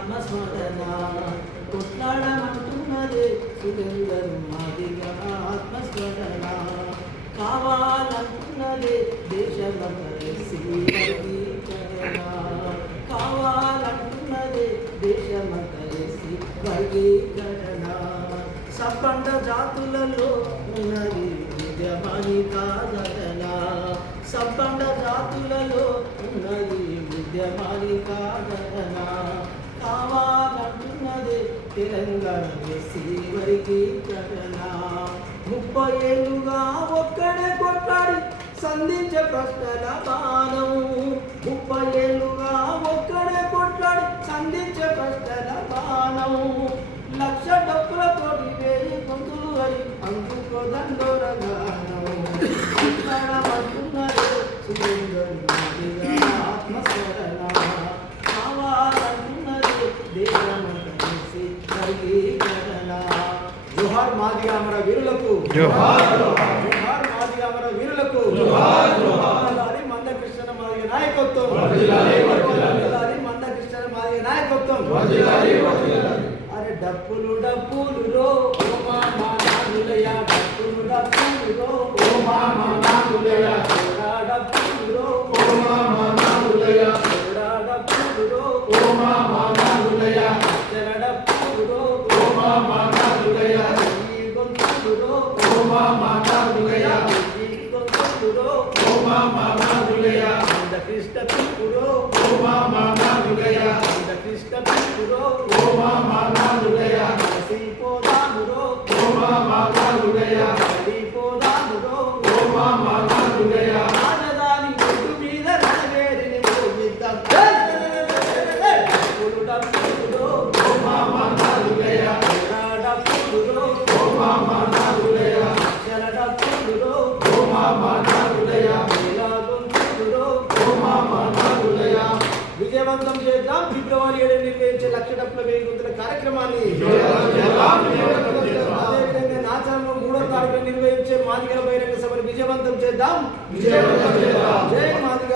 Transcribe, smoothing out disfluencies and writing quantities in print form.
ఆత్మస్మరణ కొట్లాడమంటున్నదే సురేందరు మాదిగా ఆత్మస్మరణ కావాలంటున్నదే దేశమంతరి వర్గీకరణ కావాలంటున్నదే దేశమంతరి వర్గీకరణ సబ్బండ జాతులలో ఉన్నది విద్యమని కాదన సబ్బండ జాతులలో ఉన్నది విద్యమని కాదన కావాలంటున్నది తెలంగాణ వర్గీకరణ 30 ఏళ్ళుగా ఒక్కడే కొట్లాడి సంధించే ప్రశ్నల బాణం 30 ఏళ్ళుగా ఒక్కడే కొట్లాడి సంధించే ప్రశ్నల బాణం లక్ష డబ్బులతోటి 1000 గొంతులు అయి అందుకో దండోరగానం అంటున్నది సురేందరు మాదిగా ఆత్మస్మరణ కావాలంటున్నది దేశమంతరి వర్గీకరణ జోహార్ మాదిగా అమర వీరులకు జోహార్ జోహార్ మాదిగా అమర వీరులకు జోహార్ జోహార్ మందకృష్ణ మాదిగ నాయకత్వం వర్ధిల్లాలి మందకృష్ణ మాదిగ నాయకత్వం వర్ధిల్లాలి వర్ధిల్లాలి అరే డప్పులు డప్పులు రో ఓ మామా నాగులయ డప్పులు డప్పులు రో ఓ మామా నాగులయ డప్పులు రో ఓ మామా నాగులయ డప్పులు రో ఓ మామా నాగులయ డప్పులు రో ఓ మామా నాగులయ గొంతులు రో ఓ మామా నాగులయ గొంతులు రో ఓ మామా నాగులయ మందకృష్ణ పిలుపురో ఓ మామా నాగులయ మందకృష్ణ పిలుపురో ఓ మామా నాగులయ శ్రీపోదామురో ఓ మామా నాగులయ శ్రీపోదామురో ఓ మామా నాగులయ రాజధాని ఒడ్డు మీద రణవేరిని మోగిద్దాం డప్పులురో ఓ మామా నాగులయ డప్పులురో ఓ మామా నాగులయ డప్పులురో ఓ మామా నాగులయ గొంతులురో ఓ మామా నాగులయ విజయవంతం చేద్దాం ఫిబ్రవరి 7 నిర్వహించే లక్ష డప్పుల 1000 గొంతుల కార్యక్రమాన్ని అదేవిధంగా నాచారంలో 3వ తారీఖున నిర్వహించే మాదిగల బహిరంగ సభను విజయవంతం చేద్దాం జై మాదిగ.